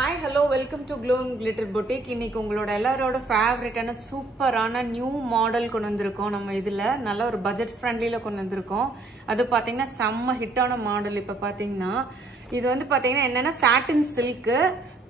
Hi, hello, welcome to Glow and Glitter Boutique. இன்னைக்கு உங்களோட எல்லாரோட ஃபேவரட்டான சூப்பரான நியூ மாடல் கொண்டு வந்திருக்கோம். நம்ம இதுல நல்ல ஒரு பட்ஜெட் ஃப்ரெண்ட்லில கொண்டு வந்திருக்கோம். அது பாத்தீங்கன்னா செம்ம ஹிட்டான மாடல். இப்ப பாத்தீங்கன்னா இது வந்து பாத்தீங்கன்னா என்னன்னா சாட்டின் சில்க்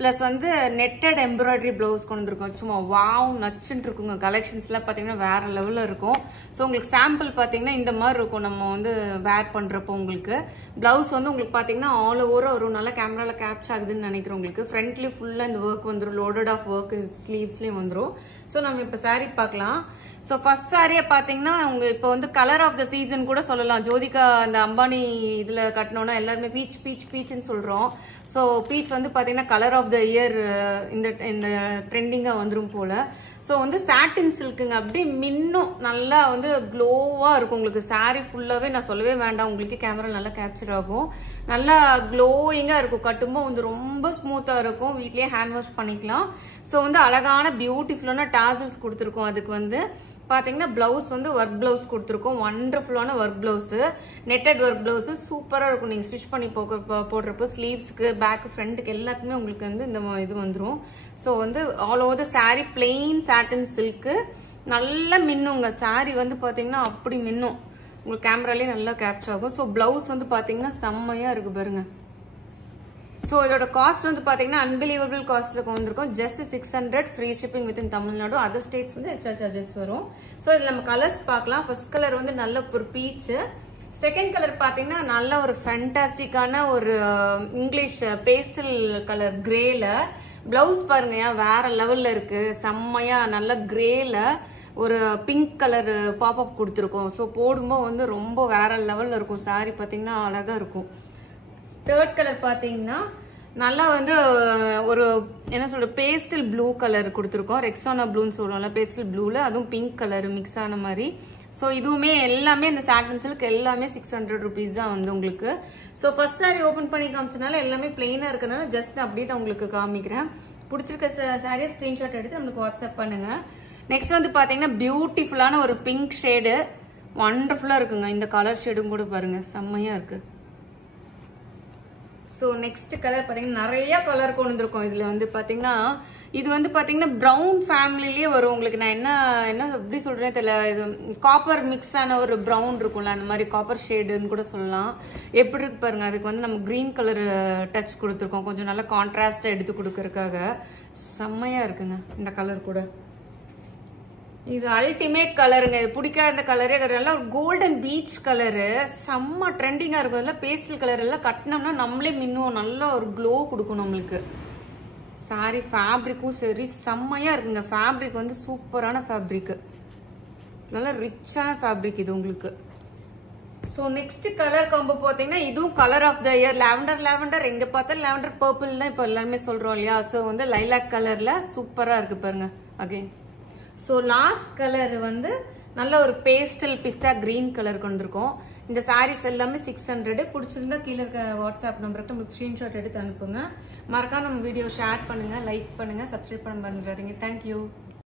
பிளஸ் வந்து நெட்டட் எம்ப்ராய்டரி பிளவுஸ் கொண்டு வந்திருக்கோம். சும்மா வாவ் நச்சுன்னு இருக்குங்க. கலெக்ஷன்ஸ்லாம் பாத்தீங்கன்னா வேற லெவல்ல இருக்கும். ஸோ உங்களுக்கு சாம்பிள் பாத்தீங்கன்னா இந்த மாதிரி இருக்கும். நம்ம வந்து வேர் பண்றப்போ உங்களுக்கு பிளவுஸ் வந்து உங்களுக்கு பாத்தீங்கன்னா ஆல் ஓவர் ஒரு நல்ல கேமரால கேப்சர் ஆகுதுன்னு நினைக்கிறேன். உங்களுக்கு ஃப்ரண்ட்லி ஃபுல்லா இந்த ஒர்க் வந்துடும். லோடட் ஆஃப் ஒர்க் ஸ்லீவ்ஸ்லயும் வந்துடும். ஸோ நம்ம இப்ப சாரி பார்க்கலாம். ஸோ ஃபர்ஸ்ட் சாரியை பாத்தீங்கன்னா உங்க இப்போ வந்து கலர் ஆஃப் த சீசன் கூட சொல்லலாம். ஜோதிகா அந்த அம்பானி இதுல கட்டணும்னா எல்லாருமே பீச் பீச் பீச்ன்னு சொல்றோம். ஸோ பீச் வந்து பாத்தீங்கன்னா கலர் ஆஃப் த இயர் இந்த ட்ரெண்டிங்கா வந்துடும் போல. ஸோ வந்து சாட்டின் சில்க்குங்க, அப்படி மின்னும் நல்லா வந்து க்ளோவா இருக்கும். உங்களுக்கு சாரி ஃபுல்லாவே நான் சொல்லவே வேண்டாம், உங்களுக்கு கேமரா நல்லா கேப்சர் ஆகும். நல்லா க்ளோயிங்கா இருக்கும். கட்டும்போது வந்து ரொம்ப ஸ்மூத்தா இருக்கும். வீட்லயே ஹேண்ட் வாஷ் பண்ணிக்கலாம். ஸோ வந்து அழகான பியூட்டிஃபுல்லான டாசல்ஸ் கொடுத்துருக்கோம். அதுக்கு வந்து பாத்தீங்கன்னா பிளவுஸ் வந்து ஒர்க் பிளவுஸ் கொடுத்துருக்கோம். வண்டர்ஃபுல்லான work blouse, netted work blouse சூப்பரா இருக்கும். நீங்க ஸ்டிச் பண்ணி போடுறப்போ ஸ்லீவ்ஸ்க்கு பேக் ஃப்ரண்ட்டுக்கு எல்லாத்துக்குமே உங்களுக்கு வந்து இந்த இது வந்துடும். ஸோ வந்து all over the sorry plain satin silk நல்லா மின்னுங்க. சாரி வந்து பாத்தீங்கன்னா அப்படி மின்னும். உங்களுக்கு கேமராலேயே நல்லா கேப்சர் ஆகும். ஸோ பிளவுஸ் வந்து பாத்தீங்கன்னா செம்மையா இருக்கு பாருங்க. ஸோ இதோட காஸ்ட் வந்து பாத்தீங்கன்னா அன்பிலீவபிள் காஸ்ட்ல வந்திருக்கும். Just 600 free shipping with in Tamil Nadu. Other states வந்து எக்ஸ்ட்ரா சார்ஜஸ் வரும். ஸோ இதுல நம்ம கலர்ஸ் பார்க்கலாம். ஃபர்ஸ்ட் கலர் வந்து நல்ல ஒரு பீச். செகண்ட் கலர் பாத்தீங்கன்னா நல்ல ஒரு ஃபேண்டாஸ்டிக்கான ஒரு இங்கிலீஷ் பேஸ்டல் கலர் கிரேல. பிளவுஸ் பாருங்க வேற லெவல்ல இருக்கு. செம்மையா நல்ல கிரேல ஒரு பிங்க் கலர் பாப்அப் கொடுத்துருக்கோம். ஸோ போடும்போது வந்து ரொம்ப வேற லெவல்ல இருக்கும். சாரி பாத்தீங்கன்னா அழகா இருக்கும். தேர்ட் கலர் பாத்தீங்கன்னா நல்லா வந்து ஒரு என்ன சொல்ற பேஸ்டல் ப்ளூ கலர் கொடுத்துருக்கோம். ரெக்ஸானா ப்ளூன்னு சொல்லுவோம்ல, பேஸ்டல் ப்ளூல அதுவும் பிங்க் கலர் மிக்ஸ் ஆன மாதிரி. ஸோ இதுவுமே எல்லாமே இந்த சாட்டின் சில்க் எல்லாமே 600 ருபீஸ் தான் வந்து உங்களுக்கு. ஸோ ஃபர்ஸ்ட் சாரி ஓபன் பண்ணி காமிச்சனால எல்லாமே பிளெயினா இருக்கனால ஜஸ்ட் அப்படியே தான் உங்களுக்கு காமிக்கிறேன். பிடிச்சிருக்க சாரியை ஸ்கிரீன்ஷாட் எடுத்து நம்மளுக்கு வாட்ஸ்அப் பண்ணுங்க. நெக்ஸ்ட் வந்து பாத்தீங்கன்னா பியூட்டிஃபுல்லான ஒரு பிங்க் ஷேடு வண்டர்ஃபுல்லா இருக்குங்க. இந்த கலர் ஷேடும் கூட பாருங்க செம்மையா இருக்கு. ஸோ நெக்ஸ்ட் கலர் பாத்தீங்கன்னா நிறைய கலர் கொண்டு வந்திருக்கோம். இதுல வந்து பாத்தீங்கன்னா இது வந்து பாத்தீங்கன்னா ப்ரௌன் ஃபேமிலிலேயே வரும். உங்களுக்கு நான் என்ன எப்படி சொல்றேன் தெரியல. இது காப்பர் மிக்ஸ் ஆன ஒரு ப்ரௌன் இருக்கும்ல, அந்த மாதிரி காப்பர் ஷேடுன்னு கூட சொல்லலாம். எப்படி இருக்கு பாருங்க. அதுக்கு வந்து நம்ம கிரீன் கலர் டச் கொடுத்துருக்கோம். கொஞ்சம் நல்லா கான்ட்ராஸ்டா எடுத்து கொடுக்கறதுக்காக செம்மையா இருக்குங்க இந்த கலர் கூட. இது அல்டிமேட் கலருங்க. இது பிடிக்காத கலரே நல்லா ஒரு கோல்டன் பீச் கலரு செம்ம ட்ரெண்டிங்கா இருக்கும். அதெல்லாம் பேஸ்டல் கலர் எல்லாம் கட்டினோம்னா நம்மளே மின்னுவோம். நல்லா ஒரு க்ளோ கொடுக்கும் நம்மளுக்கு. சாரி ஃபேப்ரிக்கும் சரி செம்மையா இருக்குங்க. ஃபேப்ரிக் வந்து சூப்பரான ஃபேப்ரிக், நல்லா ரிச்சான ஃபேப்ரிக் இது உங்களுக்கு. ஸோ நெக்ஸ்ட் கலர் காம்போ பார்த்தீங்கன்னா இதுவும் colour of the year. Lavender எங்க பார்த்தாலும் லாவெண்டர் பர்பிள் தான் இப்போ எல்லாருமே சொல்றோம் இல்லையா. ஸோ வந்து லைலாக் கலர்ல சூப்பரா இருக்கு பாருங்க அகைன். ஸோ லாஸ்ட் கலர் வந்து நல்ல ஒரு பேஸ்டல் பிஸ்தா கிரீன் கலர் கொண்டிருக்கோம். இந்த சாரீஸ் எல்லாமே 600. பிடிச்சிருந்தா கீழே இருக்க வாட்ஸ்அப் நம்பருக்கு உங்களுக்கு ஸ்கிரீன்ஷாட் எடுத்து அனுப்புங்க. மறக்காம நம்ம வீடியோ ஷேர் பண்ணுங்க, லைக் பண்ணுங்க, சப்ஸ்கிரைப் பண்ண மறந்துடாதீங்க. தேங்க்யூ.